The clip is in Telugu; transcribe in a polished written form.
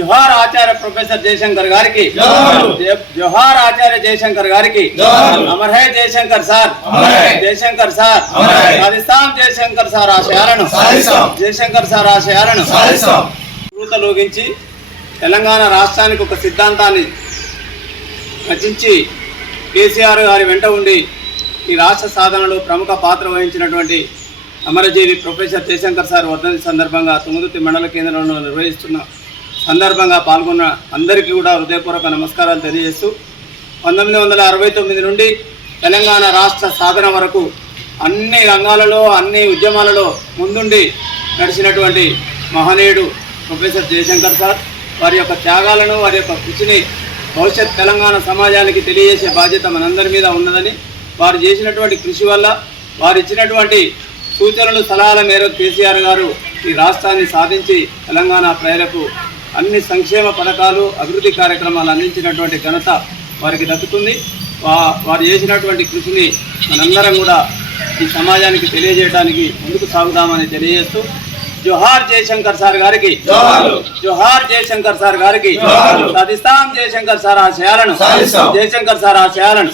జోహార్ ఆచార్య ప్రొఫెసర్ జయశంకర్ గారికి, జోహార్ ఆచార్య జయశంకర్ గారికి. అమర్ హై జయశంకర్ సార్, జయశంకర్ సార్, సాధిస్తాం జయశంకర్ సార్ ఆశయాలను, జయశంకర్ సార్ ఆశయాలను లోగించి తెలంగాణ రాష్ట్రానికి ఒక సిద్ధాంతాన్ని రచించి కేసీఆర్ గారి వెంట ఉండి ఈ రాష్ట్ర సాధనలో ప్రముఖ పాత్ర వహించినటువంటి అమరజీవి ప్రొఫెసర్ జయశంకర్ సార్ వర్ధంతి సందర్భంగా తుంగతుర్తి మండల కేంద్రంలో నిర్వహిస్తున్న సందర్భంగా పాల్గొన్న అందరికీ కూడా హృదయపూర్వక నమస్కారాలు తెలియజేస్తూ 1969 నుండి తెలంగాణ రాష్ట్ర సాధన వరకు అన్ని రంగాలలో అన్ని ఉద్యమాలలో ముందుండి నడిచినటువంటి మహనీయుడు ప్రొఫెసర్ జయశంకర్ సార్. వారి యొక్క త్యాగాలను వారి యొక్క కృషిని భవిష్యత్ తెలంగాణ సమాజానికి తెలియజేసే బాధ్యత మనందరి మీద ఉన్నదని, వారు చేసినటువంటి కృషి వల్ల వారు ఇచ్చినటువంటి సూచనలు సలహాల మేరకు కేసీఆర్ గారు ఈ రాష్ట్రాన్ని సాధించి తెలంగాణ ప్రజలకు అన్ని సంక్షేమ పథకాలు అభివృద్ధి కార్యక్రమాలు అందించినటువంటి ఘనత వారికి దక్కుతుంది. వారు చేసినటువంటి కృషిని మనందరం కూడా ఈ సమాజానికి తెలియజేయడానికి ముందుకు సాగుదామని తెలియజేస్తూ జోహార్ జయశంకర్ సార్ గారికి, జోహార్ జయశంకర్ సార్ గారికి. సాధిస్తాం జయశంకర్ సార్ ఆశయాలను, జయశంకర్ సార్ ఆశయాలను.